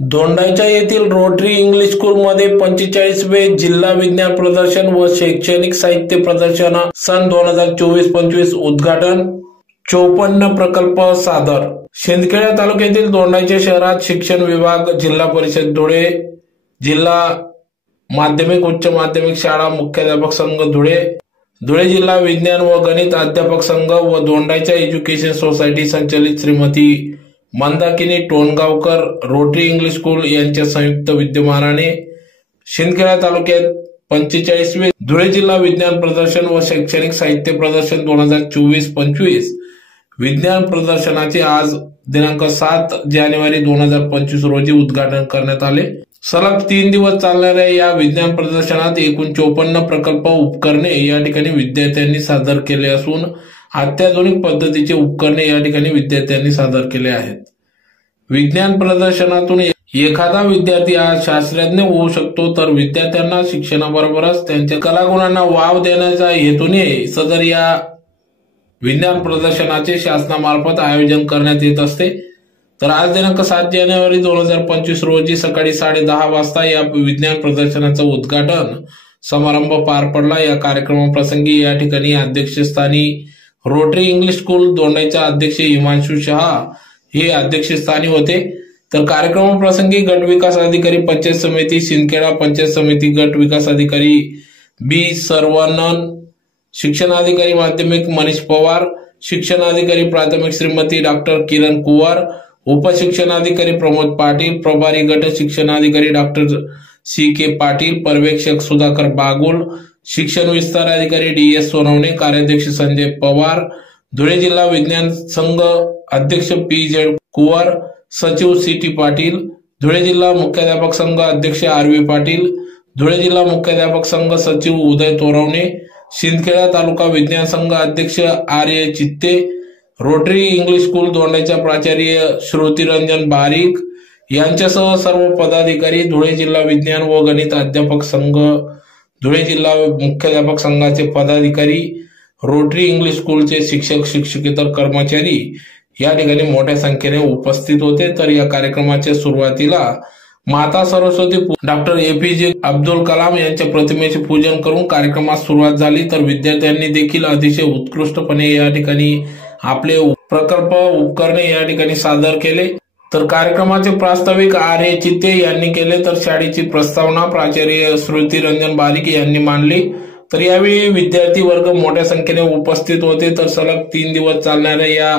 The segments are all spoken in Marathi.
दोंडाईचा येथील रोटरी इंग्लिश स्कूलमध्ये 45वे जिल्हा विज्ञान प्रदर्शन व शैक्षणिक साहित्य प्रदर्शन सन 2024-25 उद्घाटन 54 प्रकल्प सादर। शिंदखेडा तालुक्यातील दोंडाईच्या शहरात शिक्षण विभाग, जिल्हा परिषद धुळे, जिल्हा माध्यमिक उच्च माध्यमिक शाळा मुख्याध्यापक संघ धुळे, धुळे जिल्हा विज्ञान व गणित अध्यापक संघ व दोंडाईच्या एज्युकेशन सोसायटी संचालित Shrimati Mandakini Tongaonkar rotary English school यांच्या संयुक्त विद्यमानाने शिंदखेडा तालुक्यात 45वे धुळे जिल्हा विज्ञान प्रदर्शन व शैक्षणिक साहित्य प्रदर्शन 2024-25 विज्ञान प्रदर्शनाचे आज दिनांक 7 जानेवारी 2025 रोजी उद्घाटन करण्यात आले। सलग 3 दिवस चालणाऱ्या या विज्ञान प्रदर्शनात एकूण 54 प्रकल्प उपकरणे या ठिकाणी विद्यार्थ्यांनी सादर केले असून अत्याधुनिक पद्धतीचे उपकरणे या ठिकाणी विद्यार्थ्यांनी सादर केले आहेत। विज्ञान प्रदर्शनातून एखादा विद्यार्थी आज शास्त्रज्ञ होऊ शकतो, तर विद्यार्थ्यांना शिक्षणाबरोबरच त्यांच्या कलागुणांना वाव देण्याच्या हेतूने सदर या विज्ञान प्रदर्शनाचे शासनामार्फत आयोजन करण्यात येत असते। तर आज दिनांक 7 जानेवारी 2025 रोजी सकाळी 10:30 वाजता या विज्ञान प्रदर्शनाचं उद्घाटन समारंभ पार पडला। या कार्यक्रमाप्रसंगी या ठिकाणी अध्यक्षस्थानी रोटरी इंग्लिश स्कूल दोंडाईचा अध्यक्ष हिमांशु शहा हे अध्यक्षस्थानी होते। तर कार्यक्रमाप्रसंगी गट विकास अधिकारी पंचायत समिती शिंदखेडा, पंचायत समिती गट विकास अधिकारी बी सर्वनन, शिक्षणाधिकारी माध्यमिक मनीष पवार, शिक्षणाधिकारी प्राथमिक श्रीमती डॉक्टर किरण कुवार, उपशिक्षणाधिकारी प्रमोद पाटील, प्रभारी गट शिक्षणाधिकारी डॉक्टर सी के पाटील, पर्यवेक्षक सुधाकर बागुल, शिक्षण विस्तार अधिकारी DS सोनवणे, कार्याध्यक्ष संजय पवार, धुळे जिल्हा विज्ञान संघ अध्यक्ष PZ कुवार, सचिव CT पाटील, धुळे जिल्हा मुख्याध्यापक संघ अध्यक्ष RV पाटील, धुळे जिल्हा मुख्याध्यापक संघ सचिव उदय तोरवणे, शिंदखेडा तालुका विज्ञान संघ अध्यक्ष RA चित्ते, रोटरी इंग्लिश स्कूल दोंडाईच्या प्राचार्य श्रुतिरंजन बारीक यांच्यासह सर्व पदाधिकारी, धुळे जिल्हा विज्ञान व गणित अध्यापक संघ, धुळे जिल्हा मुख्याध्यापक संघाचे पदाधिकारी, रोटरी इंग्लिश स्कूलचे शिक्षक शिक्षकेतर कर्मचारी या ठिकाणी मोठ्या संख्येने उपस्थित होते। तर या कार्यक्रमाच्या सुरुवातीला माता सरस्वती डॉक्टर APJ अब्दुल कलाम यांच्या प्रतिमेचे पूजन करून कार्यक्रमास सुरुवात झाली। तर विद्यार्थ्यांनी देखील अतिशय उत्कृष्टपणे या ठिकाणी आपले प्रकल्प उपकरणे या ठिकाणी सादर केले। तर कार्यक्रमाचे प्रास्ताविक RA चित्ते यांनी केले, तर शाळेची प्रस्तावना प्राचार्य श्रुतिरंजन बारीक यांनी मांडली। तर यावेळी विद्यार्थी वर्ग मोठ्या संख्येने उपस्थित होते। तर सलग 3 दिवस चालणाऱ्या या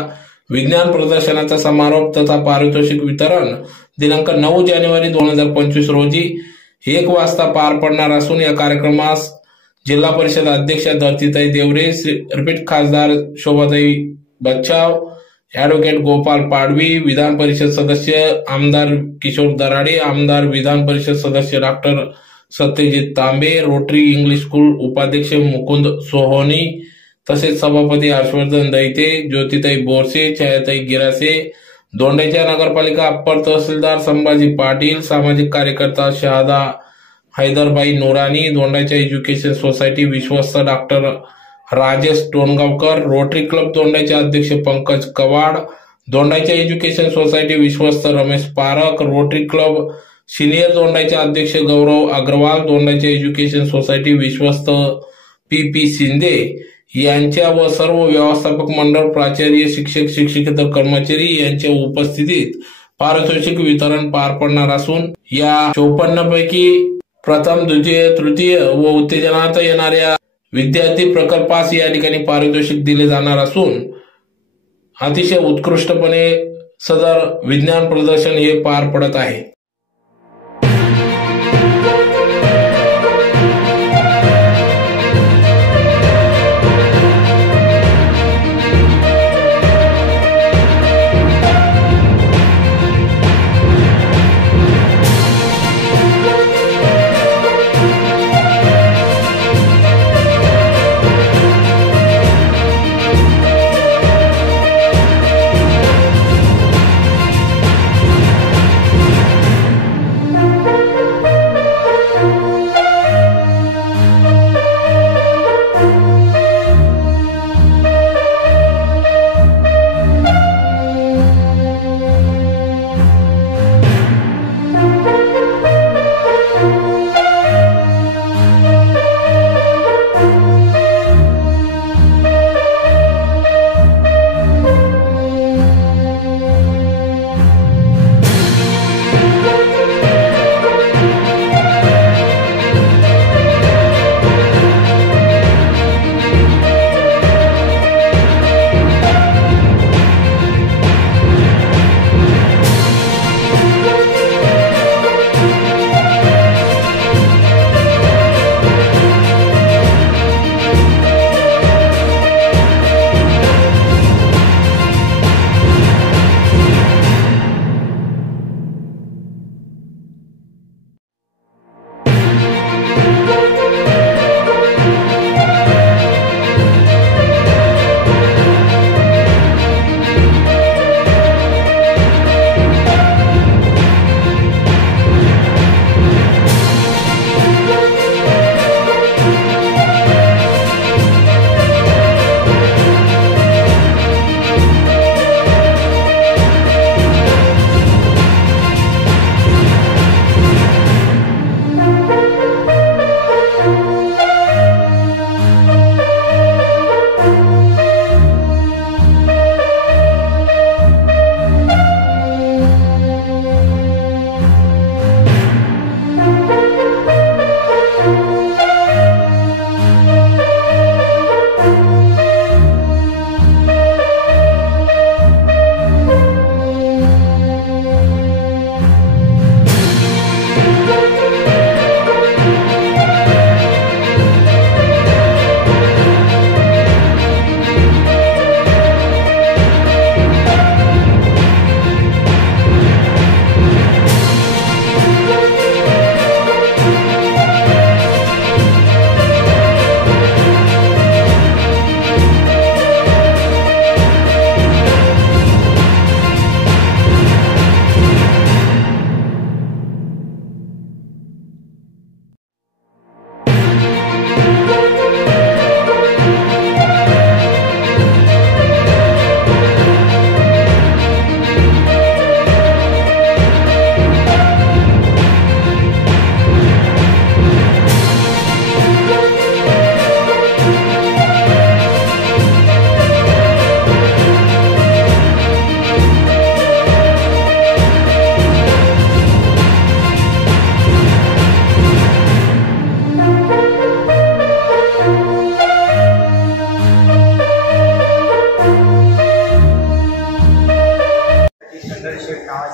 विज्ञान प्रदर्शनाचा समारोप तथा पारितोषिक वितरण दिनांक 9 जानेवारी 2025 रोजी 1 वाजता पार पडणार असून या कार्यक्रमास जिल्हा परिषद अध्यक्षा धरतीताई देवरे, रिपीट खासदार शोभाताई बच्चाव, ॲडव्होकेट गोपाल पाडवी, विधान परिषद सदस्य आमदार किशोर दराडे, आमदार विधान परिषद सदस्य डॉक्टर सत्यजित तांबे, रोटरी इंग्लिश स्कूल उपाध्यक्ष मुकुंद सोहोनी, तसेच सभापती हर्षवर्धन दैते, ज्योतिताई बोरसे, छायाताई गिरासे, दोंडाईच्या नगरपालिका अप्पर तहसीलदार संभाजी पाटील, सामाजिक कार्यकर्ता शहादा हैदरबाई नुरानी, दोंडाईच्या एज्युकेशन सोसायटी विश्वस्त doctor Rajesh Tongaonkar, Rotary club दोंडाईचे अध्यक्ष पंकज कवाड, दोंडाईच्या एज्युकेशन सोसायटी विश्वस्त Ramesh Parak, Rotary club senior दोंडाईचे अध्यक्ष गौरव अग्रवाल, दोंडाईच्या एज्युकेशन सोसायटी विश्वस्त PP शिंदे यांच्या व सर्व व्यवस्थापक मंडळ, प्राचार्य, शिक्षक शिक्षकेतर कर्मचारी यांच्या उपस्थितीत पारितोषिक वितरण पार पडणार असून या 54 पैकी प्रथम, द्वितीय, तृतीय व उत्तेजनात येणाऱ्या विद्यार्थी प्रकल्पास या ठिकाणी पारितोषिक दिले जाणार असून अतिशय उत्कृष्टपणे सदर विज्ञान प्रदर्शन हे पार पडत आहे।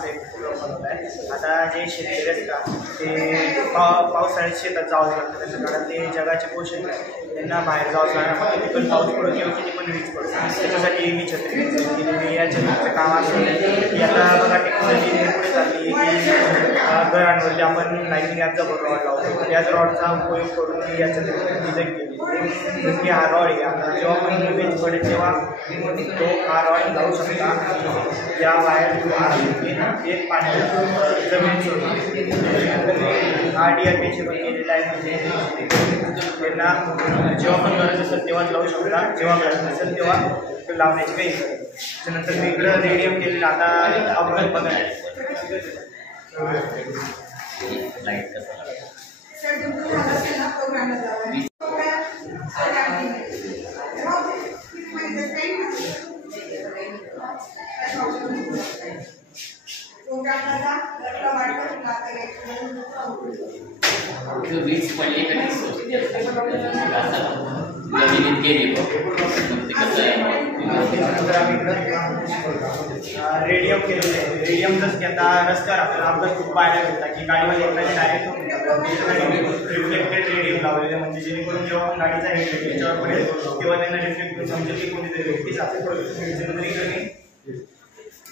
नावाचा एक उपक्रम बनवला आहे. आता जे शेतकरी असतात ते पावसाळ्यात शेतात जावं लागतं, त्याच्या काळात ते जगाचे पोषण त्यांना बाहेर जावं लागणार, किती पण पाऊस पडो किंवा किती पण वीज पडो, त्याच्यासाठी मी छत्री घेतली. या छत्रीचं काम असं की आता बघा टेक्नॉलॉजी पुढे चालली की घरांवरती आपण लाईटिंग ॲपचा रॉड लावतो, त्याच रॉडचा उपयोग करून ती या छत्रीची डिझाईन केली. जसं हा रॉड आहे, आता जेव्हा पण वीज पडेल तेव्हा तो हा रॉड लावू शकता. या वायर ते पाण्याला जमीन सोडून हा DRPचे पण केलेला आहे. म्हणजे त्यांना जेव्हा पण गरज असेल तेव्हाच लावू शकता, जेव्हा गरज नसेल तेव्हा लावण्याची काही गरज. त्यानंतर मी इकडं रेडियम केलेलं. आता अपघात बघा वीज पडली कधी जमिनीत गेली रेडियम केलेलं आहे. रेडियम जसं की आता रस्त्यावर आपल्याला अपघात खूप पाहायला भेटतात की गाडीवाले एखादी डायरेक्ट रिफ्लेक्टेड रेडियम लावलेले, म्हणजे जेणेकरून जेव्हा गाडीचा हेड त्याच्यावर पडेल तेव्हा त्यांना रिफ्लेक्ट करून समजेल की कोणीतरी व्यक्ती सापडेल.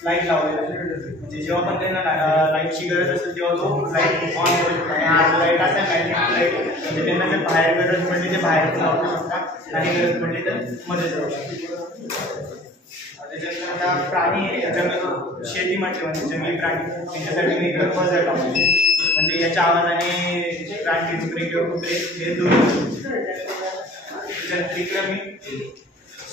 लाईट लावलेला म्हणजे जेव्हा पण त्यांना लाईटची गरज असेल तेव्हा तो लाईट ऑन करू शकतो. आणि हा लाईट असा लाईट म्हणजे त्यांना जर बाहेर गरज पडली ते बाहेर लावू शकतात आणि गरज पडली तर मध्ये जाऊ शकतात. त्याच्यानंतर आता प्राणी जंगल शेती म्हटलं म्हणजे जंगली प्राणी त्यांच्यासाठी मी इकडं पझर लावतो, म्हणजे याच्या आवाजाने प्राणी डुकरे किंवा कुत्रे हे दूर होतात. त्याच्यानंतर इकडं मी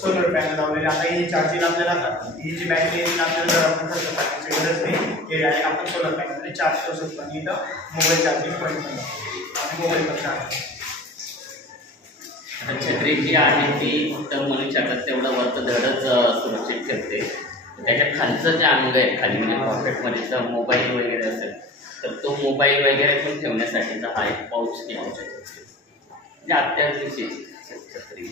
सोलर पॅनल लावलेले. आता ही चार्जिंग आपल्याला ही जी बॅटरी आहे आपल्याला जर आपण खर्च करण्याची गरज नाही, हे डायरेक्ट आपण सोलर पॅनलमध्ये चार्ज करू शकतो. आणि इथं मोबाईल चार्जिंग पॉईंट पण आणि मोबाईल पण चार्ज. छत्री जी आहे ती फक्त मनुष्याला तेवढं वरचं धडच सुरक्षित ठेवते. त्याच्या खालचं जे अंग आहे खाली म्हणजे पॉकेटमध्ये जर मोबाईल वगैरे असेल तर तो मोबाईल वगैरे पण ठेवण्यासाठीचा हा एक पाऊच केला शकतो. म्हणजे अत्यावश्यक छत्री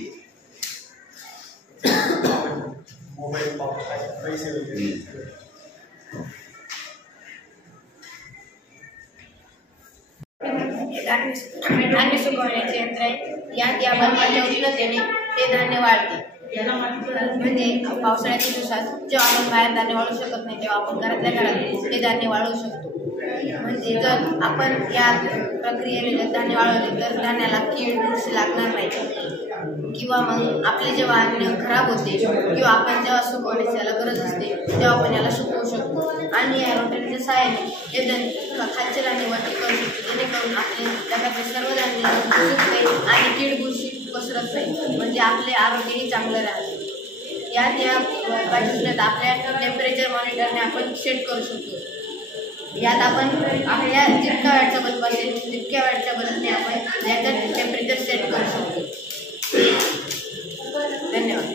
मोबाईल पाऊच पैसे वगैरे. धान्य सुकवण्याचे यंत्र आहे. यात या बल्बाच्या उष्णतेने ते धान्य वाळते. म्हणजे पावसाळ्याच्या दिवसात जेव्हा आपण बाहेर धान्य वाळू शकत नाही तेव्हा आपण घरातल्या घरात ते धान्य वाळवू शकतो. म्हणजे जर आपण या प्रक्रियेने जर धान्य वाळवले तर धान्याला कीड बुरशी लागणार नाही किंवा मग आपले जेव्हा अन्न खराब होते किंवा आपण जेव्हा सुकवण्याची याला गरज असते तेव्हा आपण याला सुकवू शकतो. आणि या रोटरीच्या सहाय्याने हे खालचे धान्य वरती करू शकतो, जेणेकरून आपले जगातले सर्व धान्य सुकते आणि कीड बुरशी पसरत नाही, म्हणजे आपले आरोग्यही चांगलं राहते. यात या उष्णता आपल्या टेम्परेचर मॉनिटरने आपण सेट करू शकतो. यात आपण आपल्या जितक्या वॅटचा बल्ब असेल तितक्या वॅटच्या बल्बने आपण याचं टेम्परेचर सेट करू शकतो. धन्यवाद.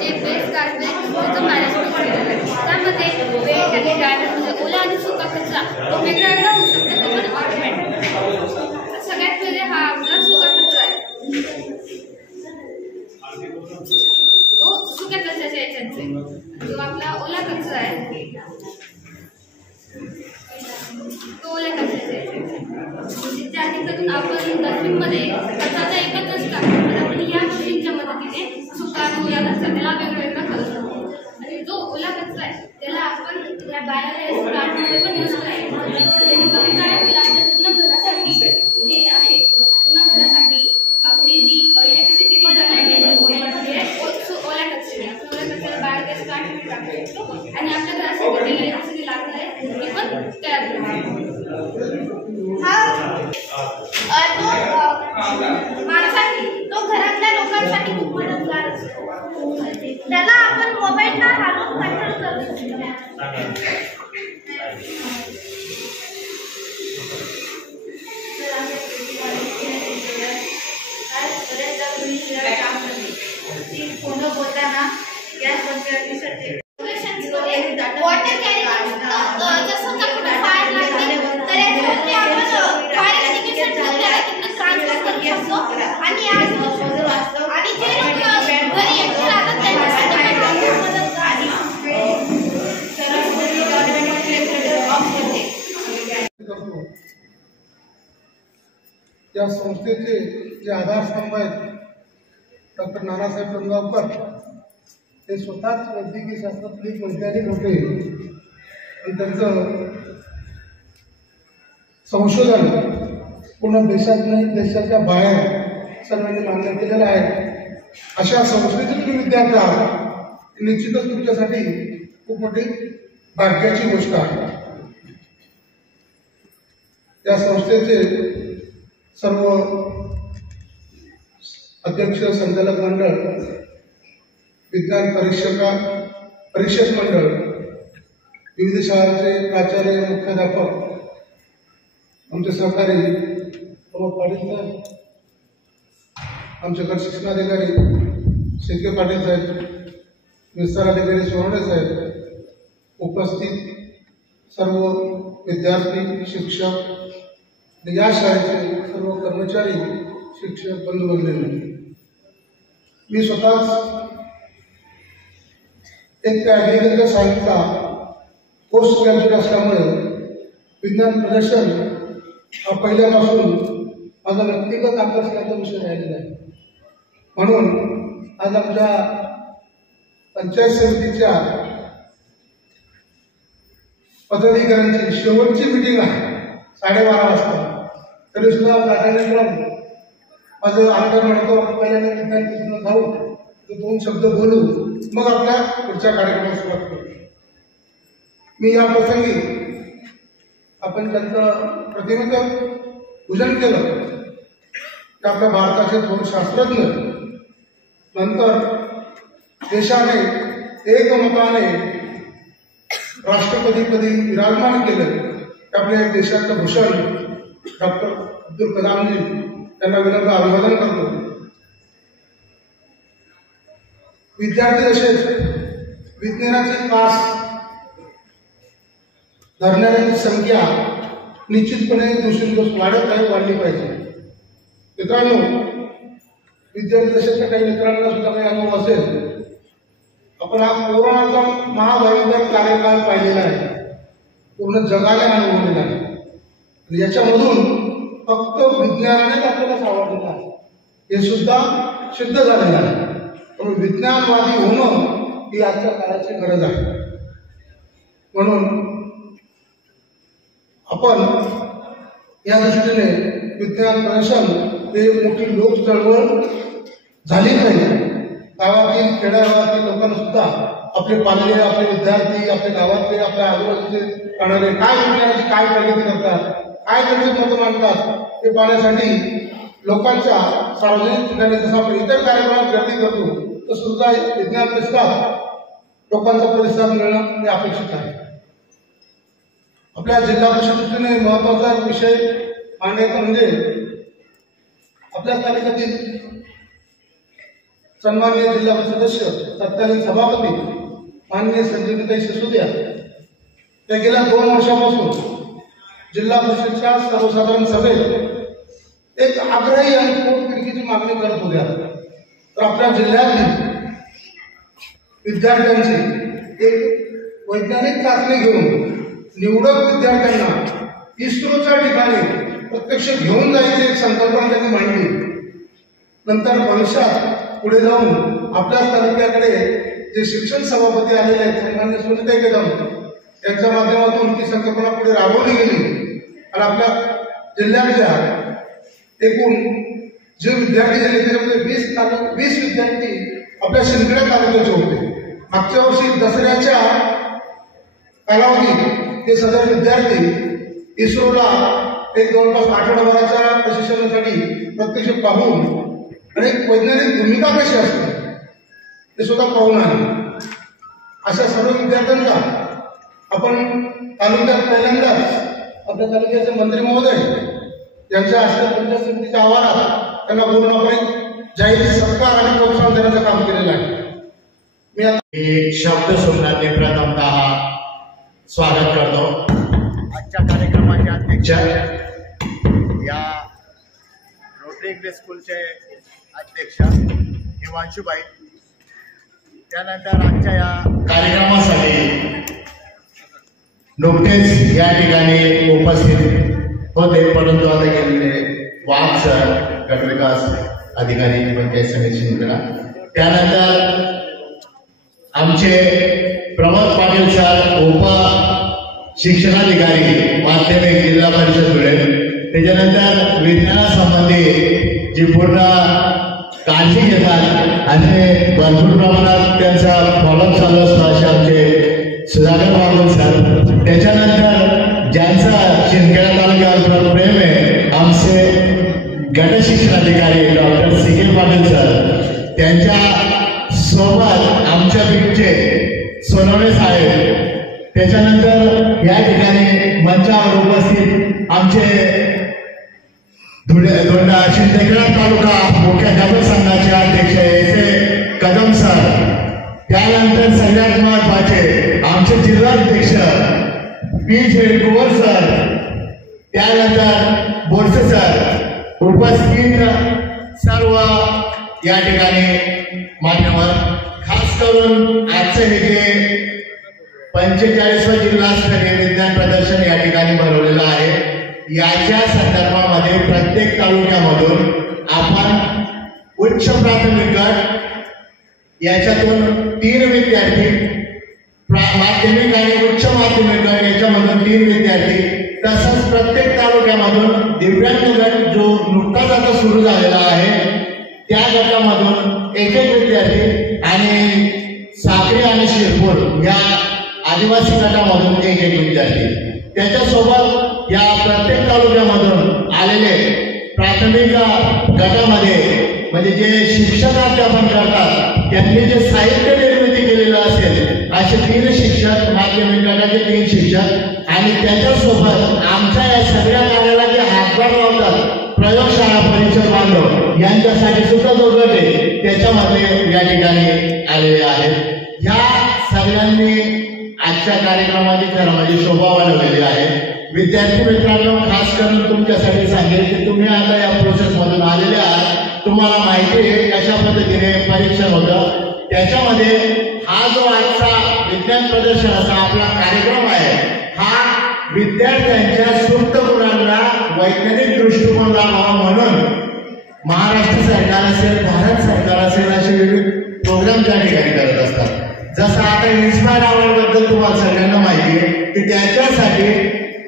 जे बेस्ट कार्ड आहे त्याचं मॅनेजमेंट केलेलं आहे. त्यामध्ये वेट आणि ड्रायव्हर म्हणजे ओला आणि सुका कचरा तो वेगळा वेगळा होऊ शकतो, तो पण ऑटोमॅटिक. सगळ्यात पहिले हा आपला सुका कचरा आहे, तो सुक्या कचऱ्याच्या याच्यात. जो आपला ओला कचरा आहे तो ओल्या कचऱ्याच्या याच्यात. त्या ठिकाणी आपण डस्टबिनमध्ये कचरा एकत्रच टाकतो, पण आपण या मशीनच्या मदतीने सुका आणि ओला कचरा त्याला वेगवेगळा करू शकतो. आणि जो ओला कचरा आहे त्याला आपण या बायोगॅस प्लांटमध्ये पण यूज करायचं, जेणेकरून काय होईल आपल्या पूर्ण घरासाठी जी आहे पूर्ण घरासाठी आपली जी इलेक्ट्रिसिटी जनरेट होते ओल्या कचऱ्याने आपण ओल्या कचऱ्याला बायोगॅस प्लांटमध्ये टाकू शकतो आणि आपल्या घरासाठी जी इलेक्ट्रिसिटी लागणार आहे ती पण तयार करू. तो घरातल्या लोकांसाठी खूप मदतगार असतो. त्याला आपण मोबाईलला हालून कंट्रोल करू शकतो. फोन बोलताना गॅस बंद करण्यासाठी वॉटर कॅरी करू शकतो. जसं कुठे फायर लागली तर याच्यामध्ये आपण फायर एक्सटिंग्विशर ठेवून त्याला तिथून ट्रान्सफर करू शकतो. आणि जे लोक घरी एकटे राहतात त्यांच्यासाठी या संस्थेचे जे आधारस्तंभ आहेत डॉक्टर नानासाहेब टंगावकर ते स्वतःच वैद्यकीय शास्त्रातले एक वैज्ञानिक होते आणि त्यांचं संशोधन पूर्ण देशात नाही देशाच्या बाहेर सर्वांनी मान्य केलेलं आहे. अशा संस्थेचे तुम्ही विद्यार्थी आहात निश्चितच तुमच्यासाठी खूप मोठी भाग्याची गोष्ट आहे. या संस्थेचे सर्व अध्यक्ष संचालक मंडळ विज्ञान परीक्षक मंडळ विविध शाळांचे प्राचार्य मुख्याध्यापक आमचे सहकारी प्रमोद पाटील साहेब आमचे गट शिक्षणाधिकारी शेखर पाटील साहेब विस्तार अधिकारी सोनवणे साहेब उपस्थित सर्व विद्यार्थी शिक्षक या शाळेचे सर्व कर्मचारी शिक्षक बंधू भगिनी मी स्वतःच एक ॲग्रिकल्चर सायन्सचा पोस्ट ग्रॅज्युएट असल्यामुळे विज्ञान प्रदर्शन हा पहिल्यापासून माझा व्यक्तिगत आकर्षणाचा विषय राहिलेला आहे. म्हणून आज आमच्या पंचायत समितीच्या पदाधिकाऱ्यांची शेवटची मीटिंग आहे 12:30 वाजता. तरी सुद्धा प्राधान्यक्रम माझं आग्रह म्हणतो पहिल्यांदा विद्यार्थी जाऊ दोन शब्द बोलू मग आपल्या पुढच्या कार्यक्रमाला सुरुवात करू. मी या प्रसंगी आपण त्यांचं प्रतिनिधित्व पूजन केलं की आपल्या भारताचे थोर शास्त्रज्ञ नंतर देशाने एकमताने राष्ट्रपतीपदी विराजमान केलं. आपल्या देशाचं भूषण डॉक्टर अब्दुल कलामजी त्यांना विनम्र अभिवादन करतो. विद्यार्थी तसेच विज्ञानाची कास धरणाऱ्यांची संख्या निश्चितपणे दिवसेंदिवस वाढली पाहिजे. मित्रांनो विद्यार्थी तसेच काही मित्रांना सुद्धा काही अनुभव असेल. आपण हा कोरोनाचा महाभयंकर कार्यकाळ पाहिलेला आहे. पूर्ण जगाने अनुभवलेला आहे. याच्यामधून फक्त विज्ञानानेच आपल्याला सावरलेलं आहे हे सुद्धा सिद्ध झालेलं आहे. त्यामुळे विज्ञानवादी होणं ही आजच्या काळाची गरज आहे. म्हणून आपण या दृष्टीने विज्ञान प्रदर्शन हे मोठी लोक चळवळ झाली पाहिजे. गावातील खेड्यागावातील लोकांना सुद्धा आपले पाल्य आपले विद्यार्थी आपल्या गावातले आपल्या आजूबाजूचे राहणारे काय विज्ञानाची काय प्रगती करतात काय त्यांचे मत मांडतात हे पाहण्यासाठी लोकांच्या सार्वजनिक ठिकाणी जसं आपण इतर कार्यक्रमात गर्दी करतो तसं सुद्धा विज्ञान परिसरात लोकांचा प्रतिसाद मिळणं हे अपेक्षित आहे. आपल्या जिल्हा परिषद दृष्टीने महत्वाचा विषय मांडायचा म्हणजे आपल्या तालुक्यातील सन्माननीय जिल्हा परिषद सदस्य तत्कालीन सभापती माननीय संजीवनीताई सिसोदिया त्या गेल्या 2 वर्षापासून जिल्हा परिषदच्या सर्वसाधारण सभेत एक आग्रही आणि पोटतिडकीची मागणी करत होत्या. तर आपल्या जिल्ह्यातील विद्यार्थ्यांची एक वैज्ञानिक चाचणी घेऊन निवडक विद्यार्थ्यांना इस्रोच्या ठिकाणी प्रत्यक्ष घेऊन जायची एक संकल्पना त्यांनी मांडली. नंतर भविष्यात पुढे जाऊन आपल्या तालुक्याकडे जे शिक्षण सभापती आलेले आहेत सन्माननीय सुनीताई कदम यांच्या माध्यमातून ती संकल्पना पुढे राबवली गेली आणि आपल्या जिल्ह्याच्या एकूण जे विद्यार्थी झाले त्याच्यामध्ये 20 विद्यार्थी आपल्या शिंदखेडा तालुक्याचे होते. मागच्या वर्षी दसऱ्याच्या कालावधीत हे सदर विद्यार्थी इस्रोला एक जवळपास आठवडाभराच्या प्रशिक्षणासाठी प्रत्यक्ष पाहून आणि वैज्ञानिक भूमिका कशी असते ते सुद्धा पाहून आले. अशा सर्व विद्यार्थ्यांचा आपण तालुक्यात पहिल्यांदाच आपल्या तालुक्याचे मंत्री महोदय यांच्या हस्ते पंचायत समितीच्या आवारात त्यांना बोलून आपण जाहीर सत्कार आणि प्रोत्साहन देण्याचं काम केलेलं आहे. मी एक शब्द सुमनाने प्रथमतः स्वागत करतो. आजच्या कार्यक्रमाचे अध्यक्ष या रोटरी इंग्लिश स्कूलचे अध्यक्ष हिमांशुबाई, त्यानंतर आजच्या या कार्यक्रमासाठी नुकतेच या ठिकाणी उपस्थित होते परंतु आता गेलेले वाघ सर, गटविकास अधिकारी पंचायत समिती शिंदखेडा, त्यानंतर आमचे प्रमोद पाटील सर, उप शिक्षणाधिकारी माध्यमिक जिल्हा परिषद धुळे, त्याच्यानंतर विज्ञानासंबंधी जी पूर्ण काळजी घेतात आणि भरपूर प्रमाणात त्यांचा फॉलोअप चालू असतो असे आमचे सुधाकर बाबू सर, त्याच्यानंतर ज्यांचा शिंदखेडा तालुक्यावर प्रेम आहे आमचे गट शिक्षणाधिकारी डॉक्टर सिकेल पाटील सर, त्यांच्या सोबत आमच्या बीटचे सोनवणे साहेब, त्याच्यानंतर या ठिकाणी मंचावर उपस्थित आमचे शिंदखेडा तालुका मुख्याध्यापक संघाचे अध्यक्ष एस कदम सर, त्यानंतर सगळ्यात महत्वाचे आमचे जिल्हाध्यक्ष पी झेड कुवर सर, त्यानंतर बोरसे सर, उपस्थित सर्व या ठिकाणी मान्यवर, खास करून आजचे हे जे 45वे जिल्हास्तरीय विज्ञान प्रदर्शन या ठिकाणी भरवलेलं आहे, याच्या संदर्भामध्ये प्रत्येक तालुक्यामधून आपण उच्च प्राथमिक गट याच्यातून 3 विद्यार्थी, माध्यमिक आणि उच्च माध्यमिक गट याच्यामधून 3 विद्यार्थी, तसंच प्रत्येक तालुक्यामधून दिव्यांग गट जो नुकताच आता सुरू झालेला आहे त्या गटामधून एक विद्यार्थी आणि साखरी आणि शिरपूर या आदिवासी गटामधून एक विद्यार्थी, त्याच्यासोबत या प्रत्येक तालुक्यामधून आलेले प्राथमिक गटामध्ये म्हणजे जे शिक्षणाध्यापन करतात त्यांनी जे साहित्य निर्मिती केलेलं असेल असे 3 शिक्षक, माध्यमिक गटाचे 3 शिक्षक आणि त्याच्यासोबत आमच्या या सगळ्या कार्याला जे हातभार लावतात प्रयोगशाळा परिचय बांधव यांच्यासाठी सुद्धा जो गट आहे त्याच्यामध्ये या ठिकाणी आलेले आहेत. ह्या सगळ्यांनी आजच्या कार्यक्रमाची खरं म्हणजे शोभा वाढवलेली आहे. विद्यार्थी मित्रांनो, खास करून तुमच्यासाठी सांगेल की तुम्ही आता या प्रोसेस मधून आलेले आहात, तुम्हाला माहिती आहे कशा पद्धतीने परीक्षण होतं. त्याच्यामध्ये हा जो आजचा विज्ञान प्रदर्शनाचा आपला कार्यक्रम आहे हा विद्यार्थ्यांच्या सुप्त गुणांना वैज्ञानिक दृष्टिकोन लावावा म्हणून महाराष्ट्र सरकार असेल, भारत सरकार असेल असे विविध प्रोग्राम त्या ठिकाणी करत असतात. जसं आता इन्स्पायर अवॉर्ड बद्दल तुम्हाला सगळ्यांना माहिती आहे की त्याच्यासाठी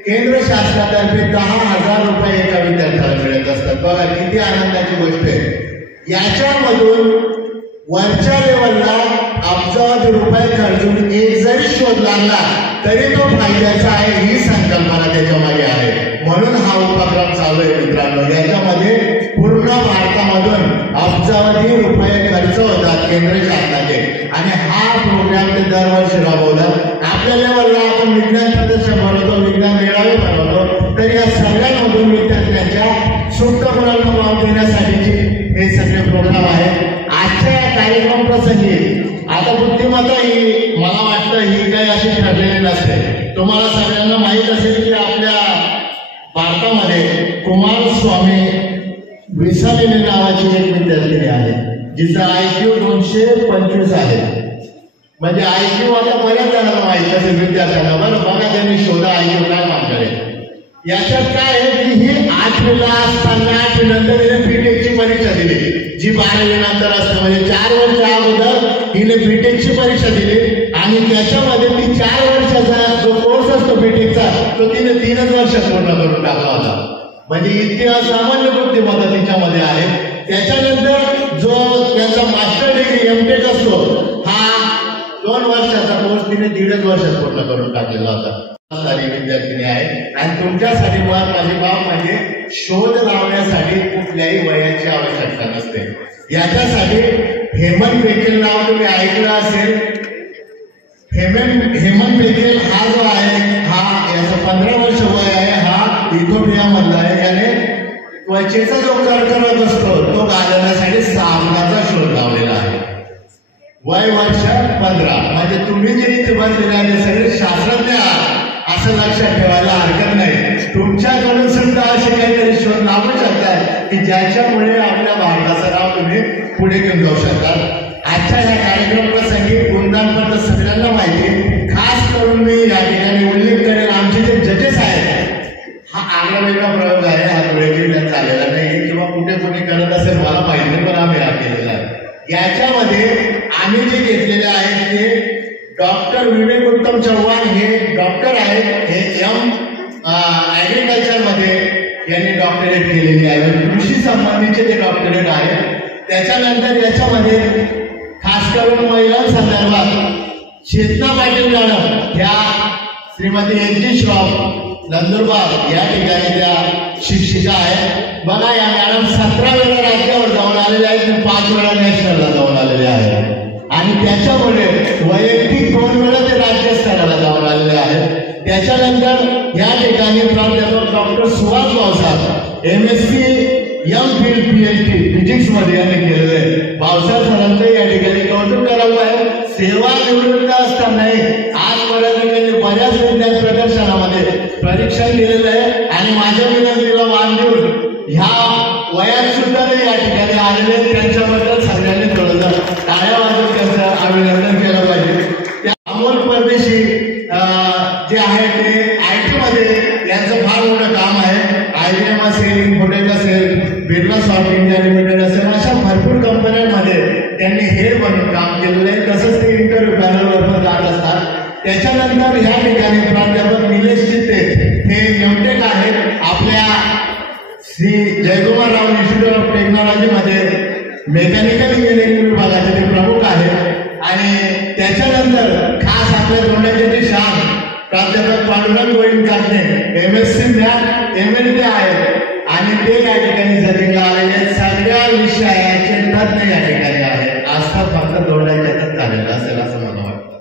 केंद्र शासनातर्फे 10,000 रुपये एका विद्यार्थ्याला मिळत असतात. बघा किती आनंदाची गोष्ट आहे. याच्यामधून वरच्या लेवलला अब्जावधी रुपये खर्चून एक जरी शोध लागला तरी तो फायद्याचा आहे ही संकल्पना त्याच्या मागे आहे. म्हणून हा उपक्रम चालू आहे मित्रांनो. याच्यामध्ये पूर्ण भारतामधून अब्जावधी रुपये खर्च होतात केंद्र शासनाचे आणि हा प्रोग्राम ते दरवर्षी राबवतात. आपल्या लेवलला आपण विज्ञान प्रदर्शन भरवतो, विज्ञान मेळावे भरवतो, तर या सगळ्यांमधून विद्यार्थ्यांच्या सुप्त गुणांना वाव देण्यासाठीचे हे सगळे प्रोग्राम आहेत. आजच्या या कार्यक्रम प्रसंगी आता बुद्धिमत्ता ही मला वाटतं ही काही अशी ठरलेली नसते. तुम्हाला सगळ्यांना माहीत असेल की आपल्या भारतामध्ये कुमारस्वामी विसालिनी नावाची एक विद्यार्थिनी आहे जिचा IQ 225 आहे. म्हणजे IQ आता बऱ्याच जणांना माहित असेल विद्यार्थ्यांना. बरं बघा त्यांनी शोधा IQ काय काम करेल. याच्यात काय आहे की ही 8वीला असताना 8वी नंतर हिने बीटेकची परीक्षा दिली जी 12वी नंतर असते. म्हणजे 4 वर्ष अगोदर हिने बीटेकची परीक्षा दिली आणि त्याच्यामध्ये ती 4 वर्षाचा जो कोर्स असतो बीटेकचा तो तिने 3च वर्षात पूर्ण करून टाकला होता. म्हणजे इतकी असामान्य बुद्धिमत्ता तिच्यामध्ये आहे. त्याच्यानंतर जो त्यांचा मास्टर डिग्री MTech असतो हा 2 वर्षाचा कोर्स तिने 1.5 वर्षात पूर्ण करून टाकलेला होता. सारी विद्यार्थिनी आहे आणि तुमच्यासाठी माझी बाब म्हणजे शोध लावण्यासाठी कुठल्याही वयाची आवश्यकता नसते. याच्यासाठी हेमंत बेकेल नाव तुम्ही ऐकलं असेल. हेमंत बेकेल हा जो आहे हा याचा 15 वर्ष वय आहे. हा इथिओपिया मधला आहे. याने त्वचेचा जो कर्करोग असतो तो घालवण्यासाठी साबणाचा शोध लावलेला आहे. वय वर्ष 15. म्हणजे तुम्ही जे इथे बसलेले सगळे शास्त्रज्ञ आहात असं लक्षात ठेवायला हरकत नाही. तुमच्याकडून सुद्धा असे काहीतरी शोध लावू शकतात की ज्याच्यामुळे आपल्या भारताचं नाव तुम्ही पुढे घेऊन जाऊ शकतात. आजच्या या कार्यक्रम प्रसंगी गुणदानबद्दल सगळ्यांना माहिती. खास करून मी या ठिकाणी उल्लेख करेल आमचे जे जजेस आहेत हा वेगळा प्रयोग आहे, हा वेगळी चाललेला नाही किंवा कुठे कुठे करत असेल मला माहिती नाही, पण आम्ही हा केलेला आहे। याच्यामध्ये आम्ही जे घेतलेले आहेत ते डॉक्टर विवेक उत्तम चव्हाण हे डॉक्टर आहेत, हे ऍग्रिकल्चर मध्ये यांनी डॉक्टरेट केलेली आहे, कृषी संबंधीचे ते डॉक्टरेट आहे। त्याच्यानंतर याच्यामध्ये खास करून महिलांसंदर्भात चेतना पाटील मॅडम ह्या श्रीमती एन.जी. श्रॉफ नंदुरबार या ठिकाणी त्या शिक्षिका आहेत। बघा या मॅडम 17 वेळा राज्यावर जाऊन आलेल्या आहेत आणि 5 वेळा नॅशनलला जाऊन आलेल्या आहेत आणि त्याच्यामुळे वैयक्तिक 2 वेळा ते राज्यस्तराला जाऊन आलेले आहेत। त्याच्यानंतर या ठिकाणी प्राध्यापक doctor Suhas Bhausaheb MSc M.Phil PhD physics मध्ये यांनी केलेलं आहे। भाऊसाहेब सरांचं या ठिकाणी कौतुक करावं आहे। सेवा निवृत्त असतानाही आजपर्यंत त्यांनी बऱ्याच विज्ञान प्रदर्शनामध्ये परीक्षण केलेलं आहे आणि माझ्या विनंतीला मान देऊन ह्या वयात सुद्धा ते या ठिकाणी आलेले त्यांच्याबद्दल सगळ्यांनी थोडंसं टाळ्या वाजवून त्यांचं अभिनंदन केलं पाहिजे। त्या अमोल परदेशी जे आहे ते IT मध्ये यांचं फार मोठं काम आहे। IBM असेल, इन्फोटेक असेल, बिर्ला सॉफ्ट इंडिया लिमिटेड असेल, अशा भरपूर कंपन्यांमध्ये त्यांनी हे बनून काम केलेलं आहे। तसंच ते इंटरव्ह्यू पॅनलवर पण जात असतात। त्याच्यानंतर ह्या ठिकाणी प्राध्यापक निलेश चित्ते हे एमटेक आहेत, आपल्या श्री जयकुमार राव इन्स्टिट्यूट ऑफ टेक्नॉलॉजी मध्ये मेकॅनिकल इंजिनिअरिंग विभागाचे ते प्रमुख आहेत। आणि त्याच्यानंतर खास आपल्या दोंडाचे शान प्राध्यापक Pandurang Govind Katne MSc math MLT आहेत आणि ते या ठिकाणी जरीला आलेले सगळ्या विषयाचे तज्ञ या ठिकाणी आहेत। असतात फक्त दोंडाच्याच झालेलं असेल असं मला वाटतं,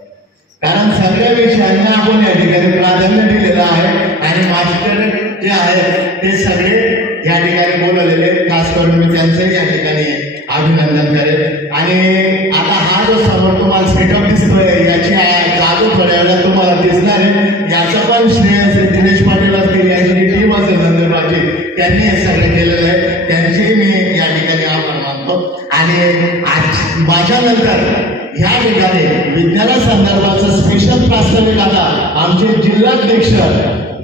कारण सगळ्या विषयांना आपण या ठिकाणी प्राधान्य दिलेलं आहे आणि मास्टर जे आहेत ते सगळे या ठिकाणी बोललेले। खास करून मी त्यांचंही या ठिकाणी अभिनंदन करेन। आणि आता हा जो समोर तुम्हाला सेटअप दिसतोय याची जादू थोड्या वेळा तुम्हाला दिसणार आहे। याचं पण श्रेय दिनेश पाटील असतील, यांची टीम असेल नंदुरबारची, त्यांनी हे सगळं केलेलं आहे, त्यांचेही मी या ठिकाणी आभार मानतो। आणि आज माझ्यानंतर ह्या ठिकाणी विज्ञानासंदर्भाचं स्पेशल प्रास्ताविक आता आमचे जिल्हाध्यक्ष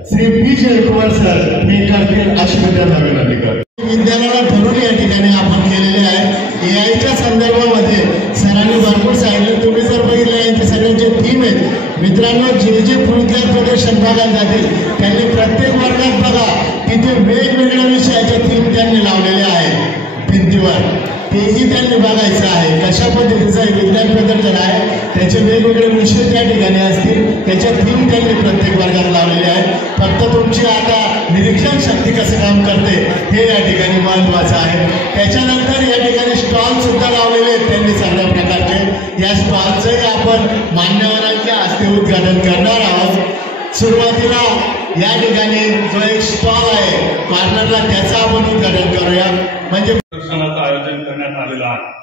श्री पी जयकुमार सर हे करतील अशी विद्यार्थ्यांना विनंती करतो। विज्ञानाला धरून या ठिकाणी आपण केलेले आहे। AI संदर्भामध्ये सरांनी भरपूर सांगितलं, तुम्ही जर बघितलं यांचे सगळ्यांचे थीम आहेत मित्रांनो, जे विज्ञान प्रदर्शन भागात जातील त्यांनी प्रत्येक वर्गात बघा तिथे वेगवेगळ्या विषयाच्या थीम त्यांनी लावलेले आहेत भिंतीवर, तेही त्यांनी बघायचं आहे कशा पद्धतीचं विज्ञान प्रदर्शन आहे, त्याचे वेगवेगळे विषय त्या ठिकाणी असतील, त्याच्या थीम त्यांनी प्रत्येक वर्गात लावलेले आहेत। फक्त तुमची आता निरीक्षण शक्ती कसं काम करते हे या ठिकाणी महत्वाचं आहे। त्याच्यानंतर या ठिकाणी स्टॉल सुद्धा लावलेले आहेत त्यांनी सगळ्या प्रकारचे। या स्टॉलचंही आपण मान्यवरांच्या हस्ते उद्घाटन करणार आहोत। सुरुवातीला या ठिकाणी जो एक स्टॉल आहे कॉर्नरला त्याचं आपण उद्घाटन करूया। म्हणजे प्रदर्शनाचं आयोजन करण्यात आलेलं आहे।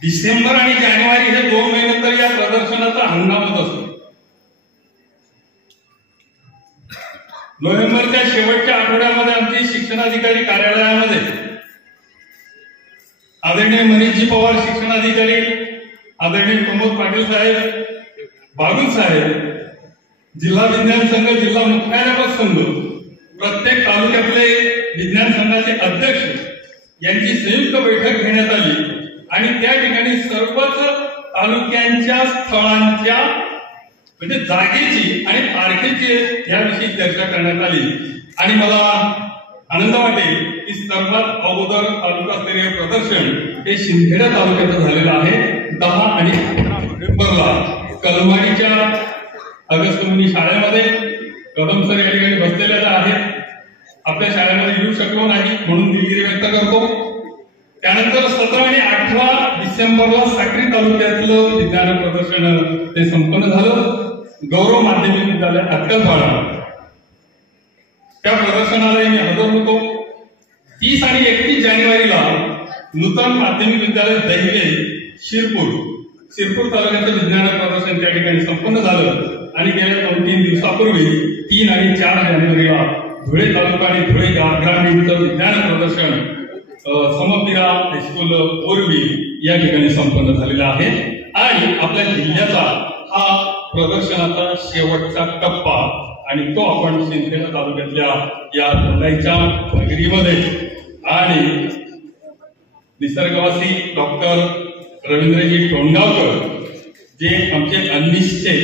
डिसेंबर आणि जानेवारी हे 2 महिने तर या प्रदर्शनाचा हंगामच असतो। नोव्हेंबरच्या शेवटच्या आठवड्यामध्ये आमची शिक्षणाधिकारी कार्यालयामध्ये आदरणीय मनीषजी पवार शिक्षणाधिकारी, आदरणीय प्रमोद पाटील साहेब, बागुल साहेब, जिल्हा विज्ञान संघ, जिल्हा मुख्याध्यापक संघ, प्रत्येक तालुक्यातले विज्ञान संघाचे अध्यक्ष यांची संयुक्त बैठक घेण्यात आली आणि त्या ठिकाणी सर्वच तालुक्यांच्या स्थळांच्या म्हणजे जागेची आणि तारखेची याविषयी चर्चा करण्यात आली। आणि मला आनंद वाटेल की सर्वात अगोदर तालुकास्तरीय प्रदर्शन हे शिंदखेडा तालुक्यात झालेलं आहे। 10 आणि 11 नोव्हेंबरला कलमाडीच्या अगस्तमुनी शाळेमध्ये कदम सर या ठिकाणी बसलेल्या आहेत। आपल्या शाळेमध्ये येऊ शकलो नाही म्हणून दिलगिरी व्यक्त करतो। त्यानंतर 17 आणि 18 डिसेंबरला साक्री तालुक्यातलं विज्ञान प्रदर्शन ते संपन्न झालं। गौरव माध्यमिक विद्यालय अक्कलपाडा त्या प्रदर्शनालाही मी हजर होतो। 30 आणि 31 जानेवारीला नूतन माध्यमिक विद्यालय दैवे शिरपूर तालुक्याचं विज्ञान प्रदर्शन त्या ठिकाणी संपन्न झालं आणि गेल्या 2-3 दिवसापूर्वी 3 आणि 4 जानेवारीला धुळे तालुका आणि धुळे ग्रामीणचं विज्ञान प्रदर्शन समपिरा हायस्कूल ओरवी या ठिकाणी संपन्न झालेला आहे। आणि आपल्या जिल्ह्याचा हा प्रदर्शनाचा शेवटचा टप्पा आणि तो आपण सिंदखेड तालुक्यातल्या या दोंडाईच्या नगरीमध्ये आणि निसर्गवासी डॉक्टर रवींद्रजी टोणगावकर जे आमचे अंनिसचे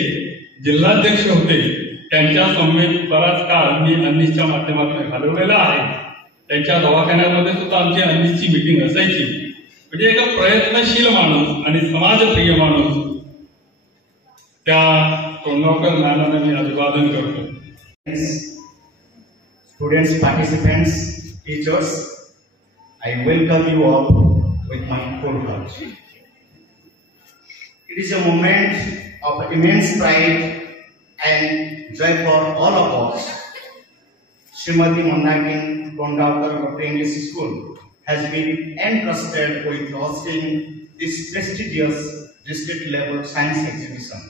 जिल्हाध्यक्ष होते, त्यांच्या समवेत बराच काळ मी अंनिसच्या माध्यमातून घालवलेला आहे. त्यांच्या दवाखान्यामध्ये सुद्धा आमची अंनिसची मीटिंग असायची. म्हणजे एक प्रयत्नशील माणूस आणि समाजप्रिय माणूस त्या टोणगावकर नानांना मी अभिवादन करतो. Students, participants, teachers, I welcome you all with my whole heart. It is a moment of immense pride and joy for all of us. Srimati Mandakini Tondavkar English School has been entrusted with hosting this prestigious district level science exhibition.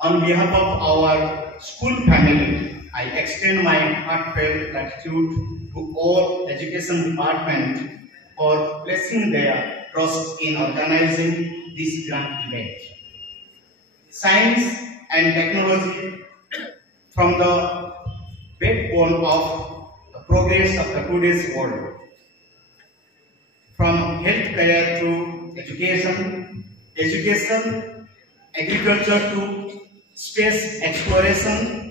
On behalf of our school family, I extend my heartfelt gratitude to all education department for placing their trust in organizing this grand event. Science and technology from the backbone of the progress of the today's world. From healthcare to education, agriculture to space exploration,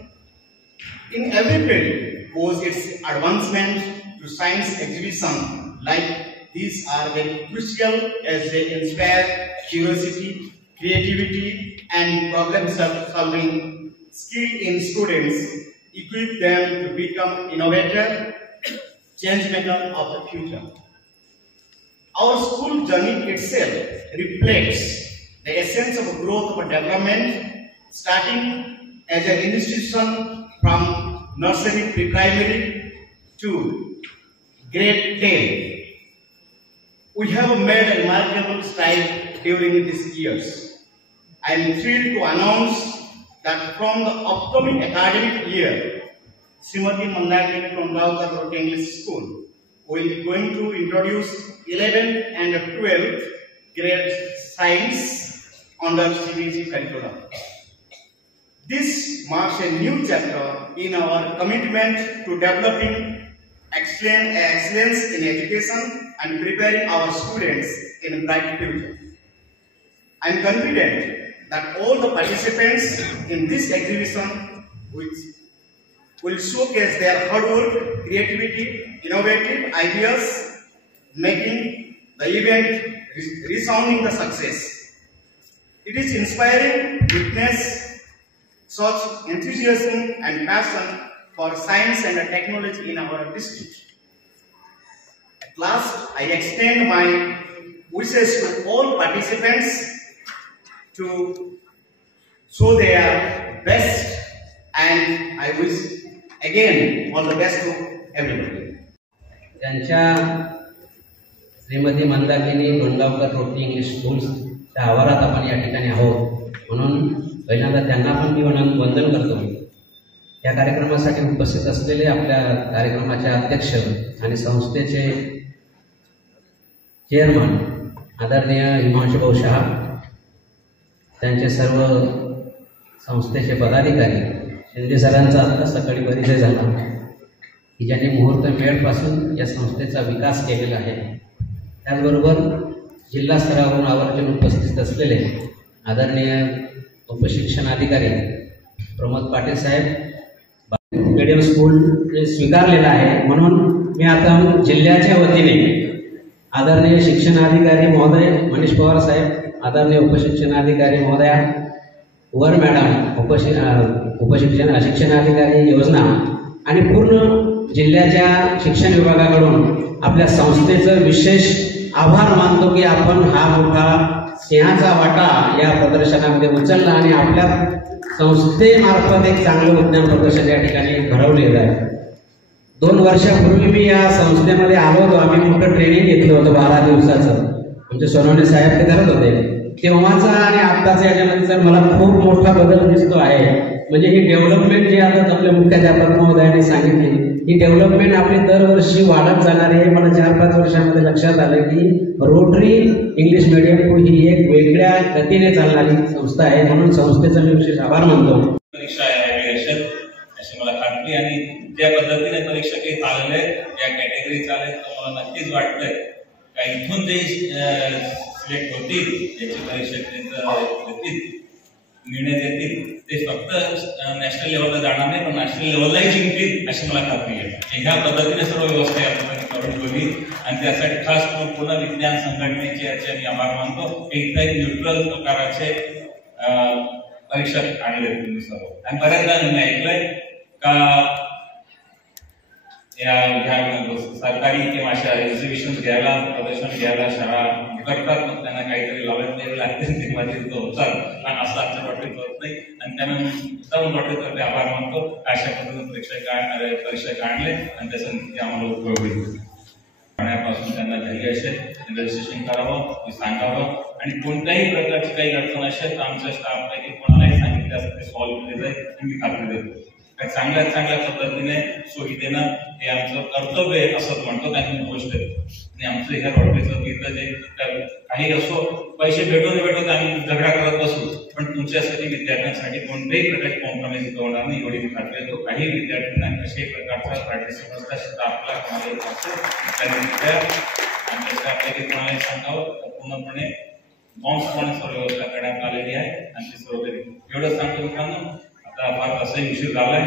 in every field goes its advancement. To science exhibition like these are very crucial as they inspire curiosity, creativity and problem solving skill in students, equip them to become innovative change maker of the future. Our school journey itself reflects the essence of growth of development, starting as an institution from nursery pre-primary to grade 10. We have made a remarkable stride during these years. I am thrilled to announce that from the upcoming academic year, Srimati Mandakini Tondavkar English School will be going to introduce 11th and 12th grade science under CBSE curriculum. This marks a new chapter in our commitment to developing excellence in education and preparing our students in a bright future. I am confident that all the participants in this exhibition will showcase their hard work, creativity, innovative ideas, making the event resounding the success. It is inspiring to witness such enthusiasm and passion for science and technology in our district. At last, I extend my wishes to all participants to show their best, and I wish again all the best to everybody. त्यांच्या श्रीमती मंदाकिनी टोणगावकर रोटरी इंग्लिश स्कूल्सच्या आवारात आपण या ठिकाणी आहोत, म्हणून पहिल्यांदा त्यांना पण मी वंदन करतो. या कार्यक्रमासाठी उपस्थित असलेले आपल्या कार्यक्रमाचे अध्यक्ष आणि संस्थेचे चेअरमन आदरणीय हिमांशुभाऊ शहा, त्यांचे सर्व संस्थेचे पदाधिकारी, शिंदे सरांचा आता सकाळी परिचय झाला की ज्यांनी मुहूर्त वेळपासून या संस्थेचा विकास केलेला आहे. त्याचबरोबर जिल्हा स्तरावरून आवर्जून उपस्थित असलेले आदरणीय उपशिक्षणाधिकारी प्रमोद पाटील साहेब, मीडियम स्कूल स्वीकारलेला आहे, म्हणून मी आता जिल्ह्याच्या वतीने आदरणीय शिक्षणाधिकारी महोदय मनीष पवार साहेब, आदरणीय उपशिक्षणाधिकारी महोदया वर मॅडम, शिक्षणाधिकारी योजना आणि पूर्ण जिल्ह्याच्या शिक्षण विभागाकडून आपल्या संस्थेचं विशेष आभार मानतो की आपण हा मोठा सिंहाचा वाटा या प्रदर्शनामध्ये उचलला आणि आपल्या संस्थेमार्फत एक चांगलं विज्ञान प्रदर्शन या ठिकाणी भरवलेलं आहे. 2 वर्षापूर्वी मी या संस्थेमध्ये आलो होतो. आम्ही मोठं ट्रेनिंग घेतलं होतं 12 दिवसाचं. आमचे सोनवणे साहेब ते करत होते. तेव्हाचा आणि आत्ताचा याच्यामध्ये मला खूप मोठा बदल दिसतो आहे. म्हणजे ही डेव्हलपमेंट जी आता आपल्या मुख्याध्यापक महोदयांनी सांगितली, ही डेव्हलपमेंट आपली दरवर्षी वाढत जाणार आहे. मला 4-5 वर्षामध्ये लक्षात आलं की रोटरी इंग्लिश मीडियम स्कूल ही एक वेगळ्या गतीने चालणारी संस्था आहे, म्हणून संस्थेचा मी विशेष आभार मानतो. परीक्षा आहे असे मला टाकली आणि ज्या पद्धतीने परीक्षा काही चालले या कॅटेगरी चालेल तर मला नक्कीच वाटतंय का इथून जे सिलेक्ट होतील याची परीक्षा निर्णय देतील ते फक्त नॅशनल लेवलला जाणार नाही पण नॅशनल लेवललाही जिंकतील अशी मला खात्री आहे. ह्या पद्धतीने सर्व व्यवस्था या ठिकाणी करून ठेवली आणि त्यासाठी खास करून पूर्ण विज्ञान संघटनेचे याचे मी आभार मानतो. एकदा न्यूट्रल प्रकाराचे परीक्षक आणले तुम्ही सर्व आणि बऱ्याचदा मी ऐकलंय का या सरकारी किंवा अशा एक्झिबिशन घ्यायला प्रदर्शन घ्यायला शाळा करतात मग त्यांना काहीतरी लावत द्यावे लागते ते माझे होतात पण असं आमच्या वाटेत होत नाही आणि त्यांना जाऊन वाटेतर्फे आभार मानतो. अशा पद्धतीने परीक्षा आणले आणि त्याचा आम्हाला उपयोग होईल. पाण्यापासून त्यांना धैर्य असेल रजिस्ट्रेशन करावं सांगावं आणि कोणत्याही प्रकारची काही अडचण असेल तर आमच्या स्टाफपैकी कोणालाही सांगितलं असं ते सॉल्व्ह केले जाईल मी खात्री देतो. चांगल्या चांगल्या पद्धतीने सोयी देणं हे आमचं कर्तव्य आहे असं म्हणतो काही गोष्ट आहे आणि आमचं ह्या रोटरीचं गीत जे काही असो पैसे भेटून आम्ही झगडा करत बसू पण तुमच्यासाठी विद्यार्थ्यांसाठी कोणत्याही प्रकारची कॉम्प्रोमाइज होणार नाही एवढी खात्री देतो. काही विद्यार्थ्यांना कशाही प्रकारचा पार्टिसिपंट स्टाफला कोणालाही आमच्या स्टाफपैकी कोणालाही सांगावं पूर्णपणे बॉम्बप्रमाणे सर्व व्यवस्था करण्यात आलेली आहे आणि ते सर्व एवढंच सांगतो मित्रांनो. आता फार असाही उशीर झालाय